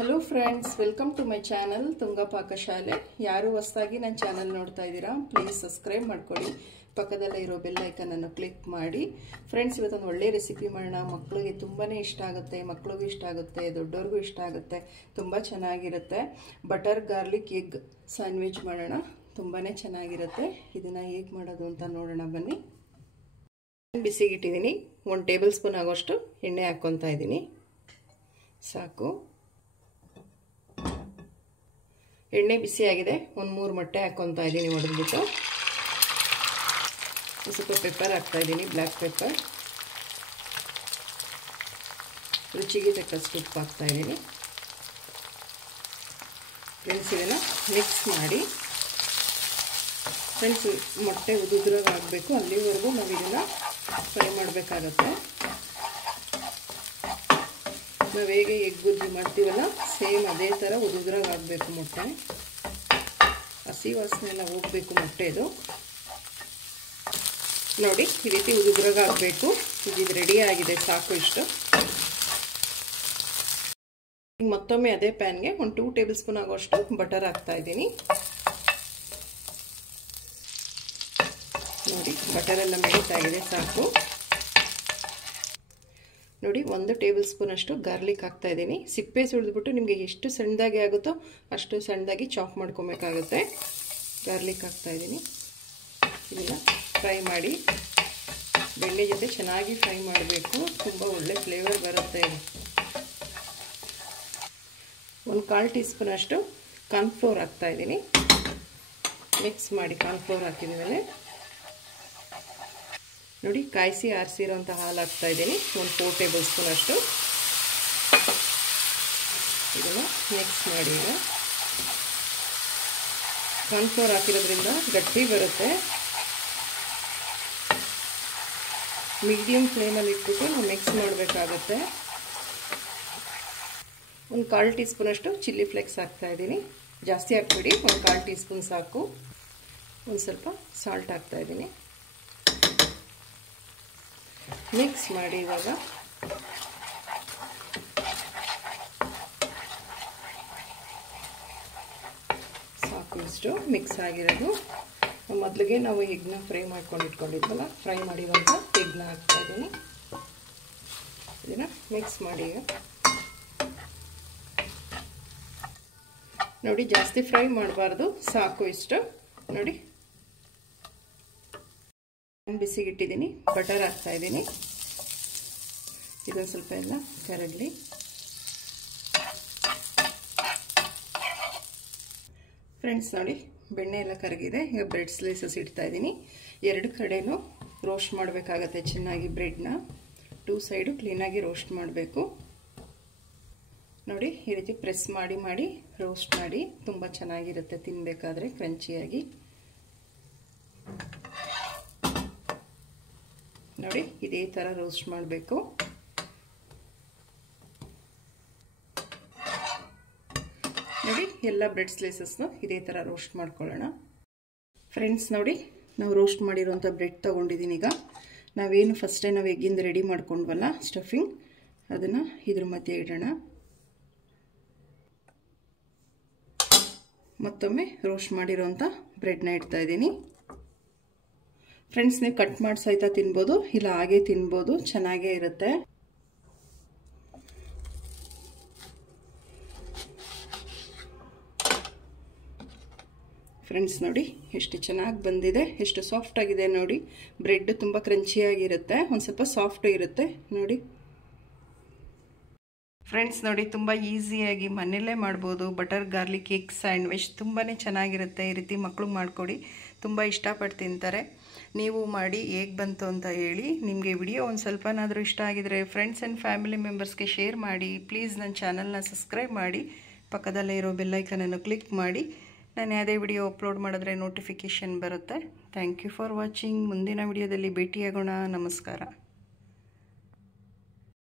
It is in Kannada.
Hello friends, welcome to my channel Tunga Pakashale. ಯಾರು ಹೊಸದಾಗಿ ನನ್ನ ಚಾನಲ್ ನೋಡ್ತಾ ಇದ್ದೀರಾ, ಪ್ಲೀಸ್ ಸಬ್ಸ್ಕ್ರೈಬ್ ಮಾಡ್ಕೊಳ್ಳಿ. ಪಕ್ಕದಲ್ಲೇ ಇರೋ ಬೆಲ್ ಐಕನ್ ಅನ್ನು ಕ್ಲಿಕ್ ಮಾಡಿ. ಫ್ರೆಂಡ್ಸ್, ಇವತ್ತೊಂದು ಒಳ್ಳೆ ರೆಸಿಪಿ ಮಾಡೋಣ. ಮಕ್ಕಳಿಗೆ ತುಂಬಾ ಇಷ್ಟ ಆಗುತ್ತೆ, ಮಕ್ಕಳಿಗೂ ಇಷ್ಟ ಆಗುತ್ತೆ, ದೊಡ್ಡವ್ರಿಗೂ ಇಷ್ಟ ಆಗುತ್ತೆ. ತುಂಬ ಚೆನ್ನಾಗಿರುತ್ತೆ. ಬಟರ್ ಗಾರ್ಲಿಕ್ ಎಗ್ ಸ್ಯಾಂಡ್ವಿಚ್ ಮಾಡೋಣ. ತುಂಬಾ ಚೆನ್ನಾಗಿರುತ್ತೆ. ಇದನ್ನು ಹೇಗೆ ಮಾಡೋದು ಅಂತ ನೋಡೋಣ ಬನ್ನಿ. ಬಿಸಿಗಿಟ್ಟಿದ್ದೀನಿ. 1 ಟೇಬಲ್ ಸ್ಪೂನ್ ಆಗೋಷ್ಟು ಎಣ್ಣೆ ಹಾಕ್ಕೊತಾ ಇದ್ದೀನಿ. ಸಾಕು. ಎಣ್ಣೆ ಬಿಸಿಯಾಗಿದೆ. 1-3 ಮೊಟ್ಟೆ ಹಾಕ್ಕೊತಾ ಇದ್ದೀನಿ ಹೊಡೆದ್ಬಿಟ್ಟು. ಸ್ವಲ್ಪ ಪೆಪ್ಪರ್ ಹಾಕ್ತಾ ಇದ್ದೀನಿ, ಬ್ಲ್ಯಾಕ್ ಪೆಪ್ಪರ್. ರುಚಿಗೆ ತಕ್ಕಷ್ಟು ಉಪ್ಪು ಹಾಕ್ತಾ ಇದ್ದೀನಿ. ಫ್ರೆಂಡ್ಸ್, ಇದನ್ನು ಮಿಕ್ಸ್ ಮಾಡಿ. ಫ್ರೆಂಡ್ಸ್, ಮೊಟ್ಟೆ ಉದುದ್ರಾಗಿ ಆಗಬೇಕು, ಅಲ್ಲಿವರೆಗೂ ನಾವು ಇದನ್ನು ಫ್ರೈ ಮಾಡಬೇಕಾಗತ್ತೆ. ನಾವು ಹೇಗೆ ಎಗ್ ಬುರ್ಜಿ ಮಾಡ್ತೀವಲ್ಲ, ಸೇಮ್ ಅದೇ ಥರ ಉದುದ್ರಾಗಿ ಆಗಬೇಕು ಮೊಟ್ಟೆ. ಹಸಿ ವಾಸನೆ ಎಲ್ಲ ಹೋಗಬೇಕು ಮೊಟ್ಟೆದು. ನೋಡಿ, ಈ ರೀತಿ ಉದುದ್ರಾಗಿ ಆಗಬೇಕು. ಇದು ರೆಡಿ ಆಗಿದೆ, ಸಾಕು ಇಷ್ಟು. ಈಗ ಮತ್ತೊಮ್ಮೆ ಅದೇ ಪ್ಯಾನ್ಗೆ 2 ಟೇಬಲ್ ಸ್ಪೂನ್ ಆಗೋಷ್ಟು ಬಟರ್ ಹಾಕ್ತಾ ಇದ್ದೀನಿ. ನೋಡಿ, ಬಟರೆಲ್ಲ ಮೆಲ್ಟ್ ಆಗಿದೆ, ಸಾಕು. ನೋಡಿ, 1 ಟೇಬಲ್ ಸ್ಪೂನ್ ಅಷ್ಟು ಗಾರ್ಲಿಕ್ ಹಾಕ್ತಾ ಇದ್ದೀನಿ. ಸಿಪ್ಪೆ ಸುಳಿದ್ಬಿಟ್ಟು ನಿಮಗೆ ಎಷ್ಟು ಸಣ್ಣದಾಗಿ ಆಗುತ್ತೋ ಅಷ್ಟು ಸಣ್ಣದಾಗಿ ಚಾಪ್ ಮಾಡ್ಕೊಬೇಕಾಗುತ್ತೆ. ಗಾರ್ಲಿಕ್ ಹಾಕ್ತಾ ಇದ್ದೀನಿ. ಇದನ್ನು ಫ್ರೈ ಮಾಡಿ, ಬೆಣ್ಣೆ ಜೊತೆ ಚೆನ್ನಾಗಿ ಫ್ರೈ ಮಾಡಬೇಕು. ತುಂಬ ಒಳ್ಳೆ ಫ್ಲೇವರ್ ಬರುತ್ತೆ. 1/4 ಟೀ ಸ್ಪೂನ್ ಅಷ್ಟು ಕಾರ್ನ್ಫ್ಲೋರ್ ಹಾಕ್ತಾ ಇದ್ದೀನಿ. ಮಿಕ್ಸ್ ಮಾಡಿ. ಕಾರ್ನ್ಫ್ಲೋರ್ ಹಾಕಿದ ಮೇಲೆ ನೋಡಿ, ಕಾಯಿಸಿ ಆರಿಸಿರೋಂಥ ಹಾಲು ಹಾಕ್ತಾ ಇದ್ದೀನಿ. 4 ಟೇಬಲ್ ಸ್ಪೂನ್ ಅಷ್ಟು. ಇದನ್ನು ಮಿಕ್ಸ್ ಮಾಡಿ. ಈಗ ಕಾರ್ನ್ಫ್ಲೋರ್ ಹಾಕಿರೋದ್ರಿಂದ ಗಟ್ಟಿ ಬರುತ್ತೆ. ಮೀಡಿಯಂ ಫ್ಲೇಮಲ್ಲಿ ಇಟ್ಬಿಟ್ಟು ನಾವು ಮಿಕ್ಸ್ ಮಾಡಬೇಕಾಗತ್ತೆ. 1/4 ಟೀ ಸ್ಪೂನ್ ಅಷ್ಟು ಚಿಲ್ಲಿ ಫ್ಲೇಕ್ಸ್ ಹಾಕ್ತಾ ಇದ್ದೀನಿ. ಜಾಸ್ತಿ ಹಾಕ್ಬಿಡಿ, 1/4 ಟೀ ಸ್ಪೂನ್ ಸಾಕು. ಒಂದು ಸ್ವಲ್ಪ ಸಾಲ್ಟ್ ಹಾಕ್ತಾ ಇದ್ದೀನಿ. ಮಿಕ್ಸ್ ಮಾಡಿ. ಇವಾಗ ಸಾಕು, ಇಷ್ಟು ಮಿಕ್ಸ್ ಆಗಿರೋದು. ಮೊದಲಿಗೆ ನಾವು ಎಗ್ನ ಫ್ರೈ ಮಾಡ್ಕೊಂಡು ಇಟ್ಕೊಂಡಿದ್ವಲ್ಲ, ಫ್ರೈ ಮಾಡಿರುವಂಥ ಎಗ್ನ ಹಾಕ್ತಾ ಇದ್ದೀನಿ. ಇದನ್ನು ಮಿಕ್ಸ್ ಮಾಡಿ. ನೋಡಿ, ಜಾಸ್ತಿ ಫ್ರೈ ಮಾಡಬಾರ್ದು, ಸಾಕು ಇಷ್ಟು. ನೋಡಿ, ಬಿಸಿಗಿಟ್ಟಿದ್ದೀನಿ. ಬಟರ್ ಹಾಕ್ತಾ ಇದ್ದೀನಿ. ಇದೊಂದು ಸ್ವಲ್ಪ ಎಲ್ಲ ಕರಗಲಿ. ಫ್ರೆಂಡ್ಸ್, ನೋಡಿ, ಬೆಣ್ಣೆ ಎಲ್ಲ ಕರಗಿದೆ. ಈಗ ಬ್ರೆಡ್ ಸ್ಲೈಸಸ್ ಇಡ್ತಾ ಇದ್ದೀನಿ. 2 ಕಡೆನೂ ರೋಸ್ಟ್ ಮಾಡಬೇಕಾಗತ್ತೆ ಚೆನ್ನಾಗಿ. ಬ್ರೆಡ್ನ 2 ಸೈಡು ಕ್ಲೀನಾಗಿ ರೋಸ್ಟ್ ಮಾಡಬೇಕು. ನೋಡಿ, ಈ ರೀತಿ ಪ್ರೆಸ್ ಮಾಡಿ ಮಾಡಿ ರೋಸ್ಟ್ ಮಾಡಿ. ತುಂಬ ಚೆನ್ನಾಗಿರುತ್ತೆ ತಿನ್ನಬೇಕಾದ್ರೆ, ಕ್ರಂಚಿಯಾಗಿ. ನೋಡಿ, ಇದೇ ಥರ ರೋಸ್ಟ್ ಮಾಡಬೇಕು. ನೋಡಿ, ಎಲ್ಲ ಬ್ರೆಡ್ ಸ್ಲೈಸಸ್ನು ಇದೇ ಥರ ರೋಸ್ಟ್ ಮಾಡ್ಕೊಳ್ಳೋಣ. ಫ್ರೆಂಡ್ಸ್, ನೋಡಿ, ನಾವು ರೋಸ್ಟ್ ಮಾಡಿರೋಂಥ ಬ್ರೆಡ್ ತೊಗೊಂಡಿದ್ದೀನಿ. ಈಗ ನಾವೇನು ಫಸ್ಟೇ ನಾವು ಎಗ್ಗಿಂದ ರೆಡಿ ಮಾಡ್ಕೊಂಡ್ವಲ್ಲ ಸ್ಟಫಿಂಗ್, ಅದನ್ನು ಇದ್ರ ಮಧ್ಯೆ ಇಡೋಣ. ಮತ್ತೊಮ್ಮೆ ರೋಸ್ಟ್ ಮಾಡಿರೋಂಥ ಬ್ರೆಡ್ನ ಇಡ್ತಾ ಇದ್ದೀನಿ. ಫ್ರೆಂಡ್ಸ್, ನೀವು ಕಟ್ ಮಾಡಿ ಸಹಿತ ತಿನ್ಬೋದು, ಇಲ್ಲ ಹಾಗೆ ತಿನ್ಬೋದು, ಚೆನ್ನಾಗೇ ಇರುತ್ತೆ. ಫ್ರೆಂಡ್ಸ್, ನೋಡಿ ಎಷ್ಟು ಚೆನ್ನಾಗಿ ಬಂದಿದೆ, ಎಷ್ಟು ಸಾಫ್ಟ್ ಆಗಿದೆ. ನೋಡಿ, ಬ್ರೆಡ್ ತುಂಬ ಕ್ರಂಚಿಯಾಗಿರುತ್ತೆ, ಒಂದು ಸ್ವಲ್ಪ ಸಾಫ್ಟ್ ಇರುತ್ತೆ. ನೋಡಿ ಫ್ರೆಂಡ್ಸ್, ನೋಡಿ, ತುಂಬ ಈಸಿಯಾಗಿ ಮನೆಯಲ್ಲೇ ಮಾಡ್ಬೋದು. ಬಟರ್ ಗಾರ್ಲಿಕ್ ಎಗ್ ಸ್ಯಾಂಡ್ವಿಚ್ ತುಂಬಾ ಚೆನ್ನಾಗಿರುತ್ತೆ. ಈ ರೀತಿ ಮಕ್ಕಳು ಮಾಡಿಕೊಡಿ, ತುಂಬ ಇಷ್ಟಪಟ್ಟು ತಿಂತಾರೆ. ನೀವು ಮಾಡಿ ಹೇಗೆ ಬಂತು ಅಂತ ಹೇಳಿ. ನಿಮಗೆ ವಿಡಿಯೋ ಒಂದು ಸ್ವಲ್ಪನಾದರೂ ಇಷ್ಟ ಆಗಿದರೆ ಫ್ರೆಂಡ್ಸ್ ಆ್ಯಂಡ್ ಫ್ಯಾಮಿಲಿ ಮೆಂಬರ್ಸ್ಗೆ ಶೇರ್ ಮಾಡಿ. ಪ್ಲೀಸ್ ನನ್ನ ಚಾನಲ್ನ ಸಬ್ಸ್ಕ್ರೈಬ್ ಮಾಡಿ. ಪಕ್ಕದಲ್ಲೇ ಇರೋ ಬೆಲ್ಲೈಕನನ್ನು ಕ್ಲಿಕ್ ಮಾಡಿ. ನಾನು ಯಾವುದೇ ವಿಡಿಯೋ ಅಪ್ಲೋಡ್ ಮಾಡಿದ್ರೆ ನೋಟಿಫಿಕೇಷನ್ ಬರುತ್ತೆ. Thank you for watching. ಮುಂದಿನ ವಿಡಿಯೋದಲ್ಲಿ ಭೇಟಿಯಾಗೋಣ. ನಮಸ್ಕಾರ.